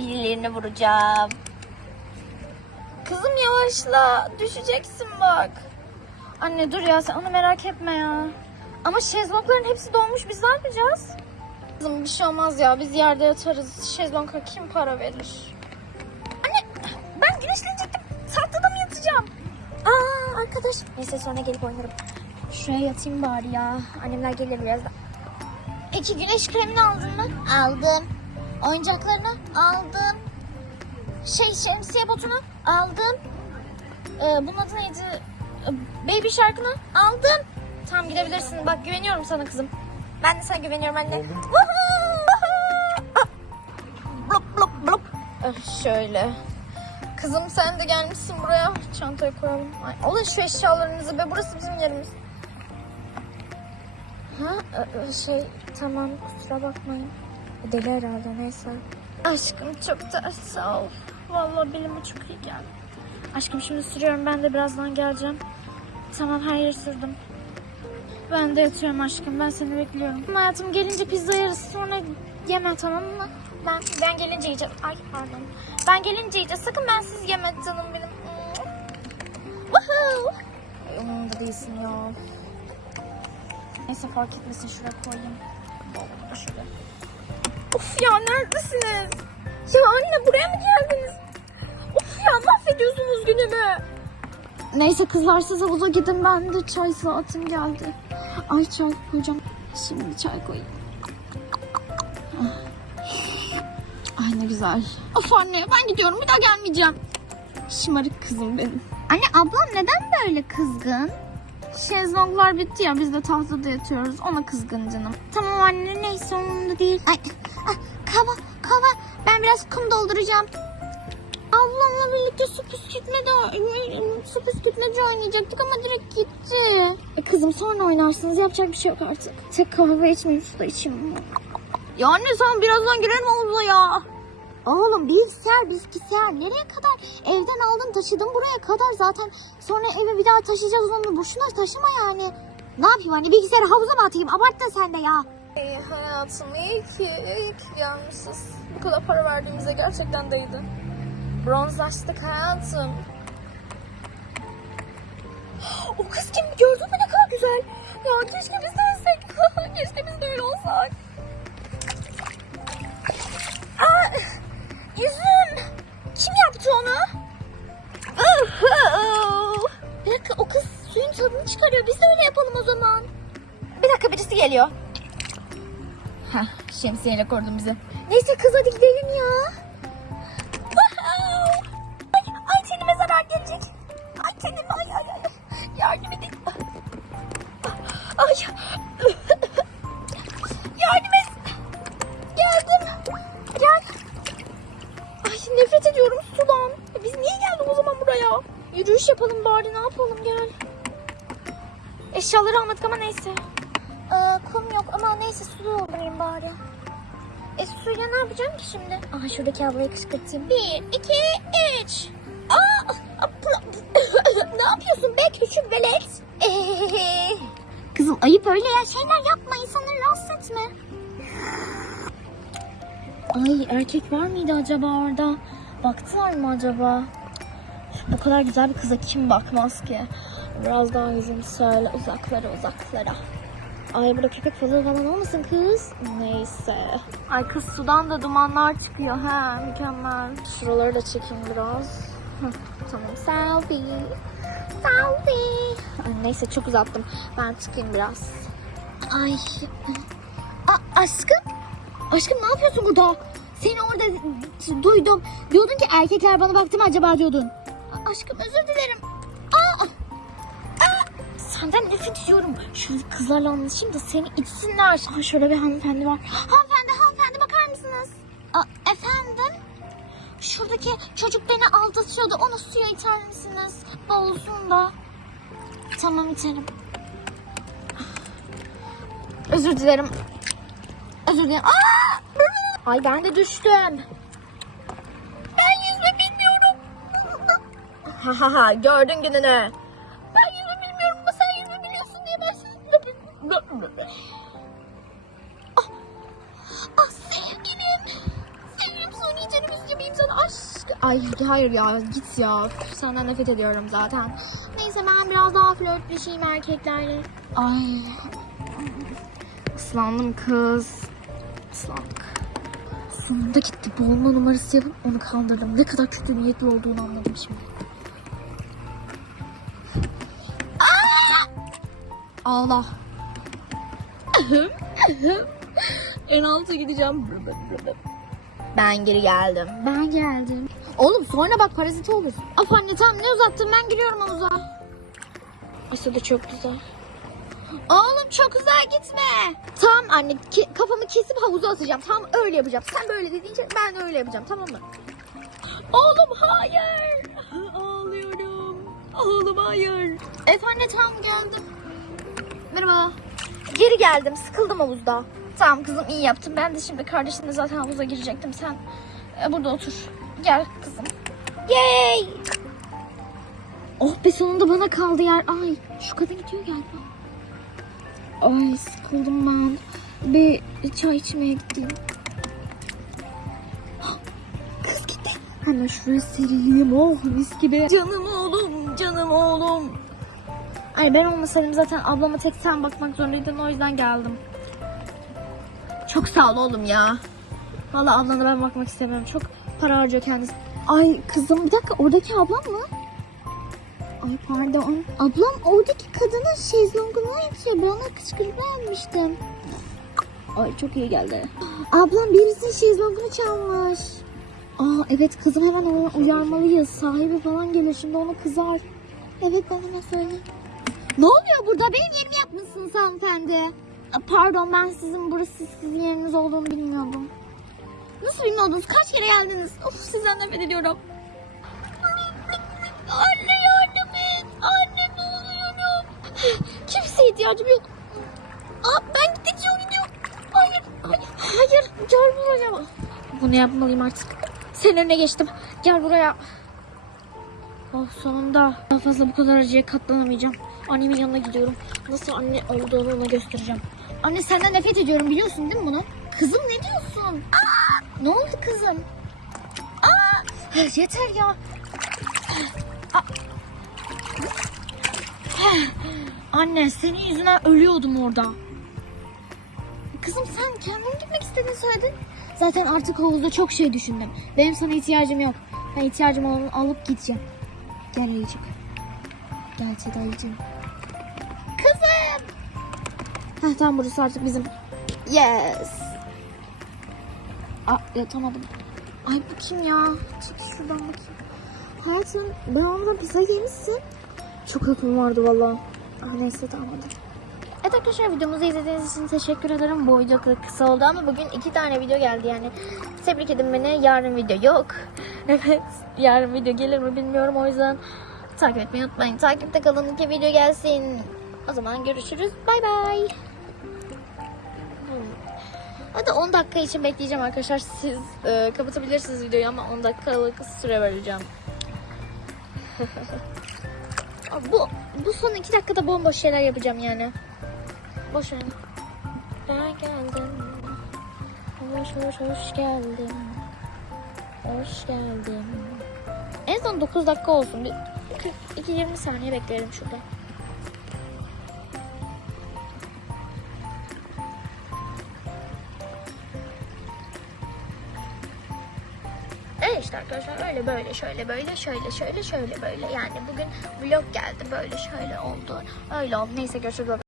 Birilerini vuracağım. Kızım yavaşla. Düşeceksin bak. Anne dur ya sen onu merak etme ya. Ama şezlongların hepsi dolmuş. Biz ne yapacağız? Kızım bir şey olmaz ya. Biz yerde yatarız. Şezlonga kim para verir? Anne ben güneşlenecektim. Tahtada mı yatacağım? Aa arkadaş. Neyse sonra gelip oynarım. Şuraya yatayım bari ya. Annemler gelir birazdan. Peki güneş kremini aldın mı? Aldım. Oyuncaklarını aldım. Şey şemsiye botunu aldım. Ee, bunun adı neydi? Baby şarkını aldım. Tamam gidebilirsin. Bak güveniyorum sana kızım. Ben de sana güveniyorum anne. Blup blup blup. Ah, Şöyle. Kızım sen de gelmişsin buraya. Çantaya koyalım. Ay, alın şu eşyalarınızı be. Burası bizim yerimiz. Ha e, e, şey tamam kusura bakmayın. Deli herhalde neyse. Aşkım çok ters sağ ol. Vallahi belime çok iyi geldi. Aşkım şimdi sürüyorum ben de birazdan geleceğim. Tamam her yeri sürdüm. Ben de yatıyorum aşkım ben seni bekliyorum. Hayatım gelince pizza yeriz sonra yeme tamam mı? Ben, ben gelince yiyeceğim. Ay pardon. Ben gelince yiyeceğiz. Sakın ben siz yeme canım benim. Woohoo! Umurumda değilsin ya. Neyse fark etmesin şuraya koyayım. Şöyle. Of ya neredesiniz? Ya anne buraya mı geldiniz? Of ya mahvediyorsunuz günümü. Neyse kızlar siz havuza gidin ben de çay saatim geldi. Ay çay koyacağım. Şimdi çay koyayım. Ah. Ay ne güzel. Of anne ben gidiyorum bir daha gelmeyeceğim. Şımarık kızım benim. Anne ablam neden böyle kızgın? Şezlonglar bitti ya biz de tahtada yatıyoruz. Ona kızgın canım. Tamam anne neyse umurumda değil. Ay, ah, kava kava ben biraz kum dolduracağım. Ablamla birlikte su püskürtmede su püskürtmece oynayacaktık ama direkt gitti. E kızım sonra oynarsınız yapacak bir şey yok artık. Tek kahve içmeyeyim su da içeyim. Ya anne sen birazdan girelim havuza ya. Oğlum bilgisayar bilgisayar nereye kadar? Evden aldın taşıdın buraya kadar zaten. Sonra eve bir daha taşıyacağız onu boşuna taşıma yani. Ne yapayım anne bilgisayarı havuza mı atayım? Abarttın sen de ya. Hayatım iyi ki, iyi ki gelmişiz. Bu kadar para verdiğimize gerçekten değdi. Bronzlaştık hayatım. O kız kim gördün mü ne kadar güzel. Ya keşke biz de olsak. keşke biz de öyle olsak. Aa, yüzüm. Kim yaptı onu? Bir dakika o kız suyun tadını çıkarıyor. Biz de öyle yapalım o zaman. Bir dakika birisi geliyor. Heh, şemsiyeyle korudun bizi. Neyse kız hadi gidelim ya. Ay, ay tenime zarar gelecek. Ay tenim ay ay ay. Yardım edin. Ay. Yardım et. Geldim. Gel. Ay nefret ediyorum sudan. E, Biz niye geldik o zaman buraya? Yürüyüş yapalım bari ne yapalım gel. Eşyaları almadık ama neyse. Aa, kum yok ama neyse su bari. E suyla ne yapacağım ki şimdi? Aha şuradaki ablayı kışkırtayım. Bir, iki, üç. Aa, ne yapıyorsun be küçük velet? Kızım ayıp öyle ya şeyler yapma insanları rahatsız etme. Ay erkek var mıydı acaba orada? Baktılar mı acaba? Bu kadar güzel bir kıza kim bakmaz ki? Biraz daha yüzüm şöyle uzaklara uzaklara. Ay burada köpek balığı falan olmasın kız? Neyse. Ay kız sudan da dumanlar çıkıyor. He mükemmel. Şuraları da çekeyim biraz. Tamam selfie. Selfie. Ay, neyse çok uzattım. Ben çıkayım biraz. Ay. A- aşkım. Aşkım ne yapıyorsun burada? Seni orada duydum. Diyordun ki erkekler bana baktı mı acaba diyordun. A- aşkım özür Senden nefret ediyorum. Şu kızlarla anlaşayım da seni içsinler. Aa, şöyle bir hanımefendi var. Hanımefendi hanımefendi bakar mısınız? Aa, efendim? Şuradaki çocuk beni aldatıyordu. Onu suya iter misiniz? Boğulsun da. Tamam iterim. Özür dilerim. Özür dilerim. Aa! Ay ben de düştüm. Ben yüzme bilmiyorum. Ha ha ha gördün gününü. Ay hayır ya git ya. Senden nefret ediyorum zaten. Neyse ben biraz daha flörtleşeyim erkeklerle. Ay. Islandım kız. Islandık. Sonunda gitti. Boğulma numarası yapıp onu kandırdım. Ne kadar kötü niyetli olduğunu anladım şimdi. Aa! Ağla. en alta gideceğim. Ben geri geldim. Ben geldim. Oğlum sonra bak parazit olursun. Af anne tamam ne uzattın ben giriyorum havuza. Aslında da çok güzel. Oğlum çok uzağa gitme. Tamam anne ki- kafamı kesip havuza atacağım. Tamam öyle yapacağım. Sen böyle dediğince ben de öyle yapacağım tamam mı? Oğlum hayır. Ağlıyorum. Oğlum hayır. Efendim tamam geldim. Merhaba. Geri geldim. Sıkıldım havuzda. Tamam kızım iyi yaptın. Ben de şimdi kardeşimle zaten havuza girecektim. Sen e, burada otur. Gel kızım. Yay! Oh be sonunda bana kaldı yer. Ay şu kadın gidiyor galiba. Ay sıkıldım ben. Bir çay içmeye gideyim. Kız gitti. Hemen şuraya serileyim. Oh mis gibi. Canım oğlum, canım oğlum. Ay ben olmasaydım zaten ablama tek sen bakmak zorundaydın o yüzden geldim. Çok sağ ol oğlum ya. Vallahi ablana ben bakmak istemiyorum. Çok para harcıyor kendisi. Ay kızım bir dakika oradaki ablam mı? Ay pardon. Ablam oradaki kadının şezlongunu yatıyor. Ben ona kışkırtma yapmıştım. Ay çok iyi geldi. Ablam birisinin şezlongunu çalmış. Aa evet kızım hemen onu uyarmalıyız. Sahibi falan gelir şimdi ona kızar. Evet ben hemen söyleyeyim. Ne oluyor burada? Benim yerimi yapmışsınız hanımefendi. Pardon ben sizin burası sizin yeriniz olduğunu bilmiyordum. Nasıl bilmiyordunuz? Kaç kere geldiniz? Of sizden nefret ediyorum. Anne yardım et. Anne ne oluyorum? Kimseye ihtiyacım yok. Aa, ben gittikçe o gidiyor. Hayır, hayır, hayır. Gel buraya. Bunu yapmalıyım artık. Senin önüne geçtim. Gel buraya. Oh sonunda. Daha fazla bu kadar acıya katlanamayacağım. Annemin yanına gidiyorum. Nasıl anne olduğunu ona göstereceğim. Anne senden nefret ediyorum biliyorsun değil mi bunu? Kızım ne diyorsun? Aa, ne oldu kızım? Aa, yeter ya. Anne senin yüzünden ölüyordum orada. Kızım sen kendin gitmek istediğini söyledin. Zaten artık havuzda çok şey düşündüm. Benim sana ihtiyacım yok. Ben ihtiyacım olanı alıp gideceğim. Gel ayıcık. Gel Sedayıcığım. Kızım. Heh tamam burası artık bizim. Yes. Yatamadım. Ay bu kim ya? Çık şuradan bakayım. Hayatım ben ondan pizza yemişsin. Çok uykum vardı valla. Ah, neyse tamam hadi. Evet arkadaşlar videomuzu izlediğiniz için teşekkür ederim. Bu video kısa oldu ama bugün iki tane video geldi yani. Tebrik edin beni. Yarın video yok. Evet. Yarın video gelir mi bilmiyorum o yüzden takip etmeyi unutmayın. Takipte kalın ki video gelsin. O zaman görüşürüz. Bay bay. Hadi 10 dakika için bekleyeceğim arkadaşlar. Siz e, kapatabilirsiniz videoyu ama 10 dakikalık süre vereceğim. bu bu son 2 dakikada bomboş şeyler yapacağım yani. Boş ver. Ben geldim. Hoş hoş hoş geldim. Hoş geldim. En son 9 dakika olsun. Bir 42-20 saniye beklerim şurada. İşte arkadaşlar öyle böyle şöyle böyle şöyle şöyle şöyle böyle yani bugün vlog geldi böyle şöyle oldu öyle oldu neyse görüşürüz.